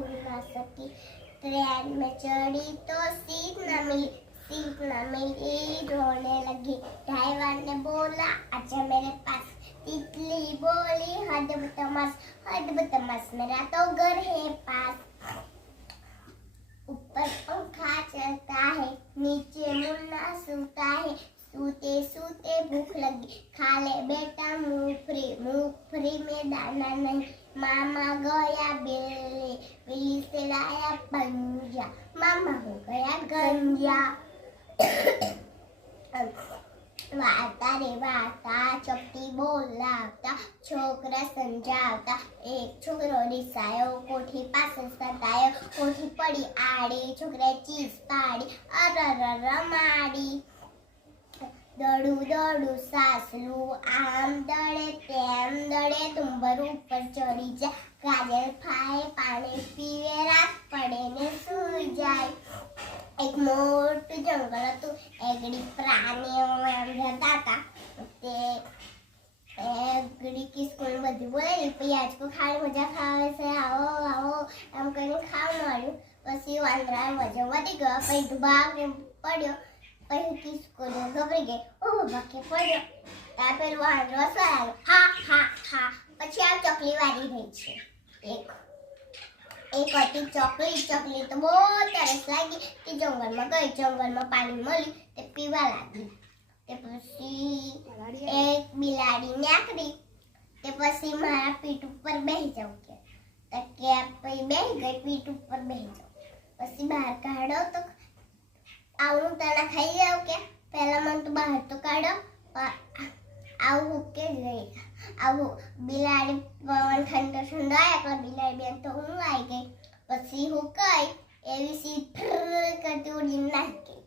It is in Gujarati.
भूल ना सकी। ट्रेन में चढ़ी तो सीट न मिली, रोने लगी। ड्राइवर ने बोला अच्छा मेरे पास। तितली बोली हद बदतमाश मेरा तो घर है पास। ऊपर पंखा चलता है, नीचे मुन्ना सोता है। सूते सूते भूख लगी, खा ले बेटा मूंगफली में दाना नहीं। मामा गया बिल्ली से लाया पंजा, मामा हो गया गंजा। वार्ता रे वार्ता चपटी बोलावता, छोकरा समझावता। एक छोकरो રિસાયો, કોઠી પાસે સતાયો। કોઠી પડી આડી, છોકરાએ ચીઝ પાડી, અરર માડી। દડું સાસલું, આમ દડે તેમ દડે, તુંબર ઉપર ચડી જાય। ગાજર ખાય, પાણી પીવે, રાત પડે ને સૂઈ જાય। એક મોટું જંગલ હતું, એકડી પ્રાણીઓ રહેતા હતા। તે એકડી કિસ્કોને બધી બોલાવી, પછી આજકો ખાલી મજા ખાવે છે, આવો આવો એમ કરીને ખાવા માંડ્યું। પછી વાંદરાનો વજન વધી ગયો, પછી ડૂબાવ પડ્યો। પછી કિસ્કો ગભરી ગઈ, ઓહો બાકે પડ્યો। ત્યાં પેલું વાંદરો સ્વરાયો, હા હા હા। પછી આ ચકલી વાળી રહી છે। એક હતી ચકલી તો બહુ તરસ લાગી, તે જંગલમાં ગઈ। જંગલમાં પાણી મળ્યું, તે પીવા લાગી। તે પછી એક બિલાડી નીકળી, તે પછી મારા પીઠ ઉપર બેસી જાવ કે પછી બેસી ગઈ, પીઠ ઉપર બેસી જાવ। પછી બહાર કાઢો તો આવું તને ખાઈ જાવ કે પહેલા મને તો બહાર તો કાઢો, આવું કે ગઈ આવું બિલાડી પવન ઠંડો આવ્યા, બિલાડી બેન તો હું આવી ગઈ। પછી હું કઈ એવી સી કરતી ઉડીને નાખી।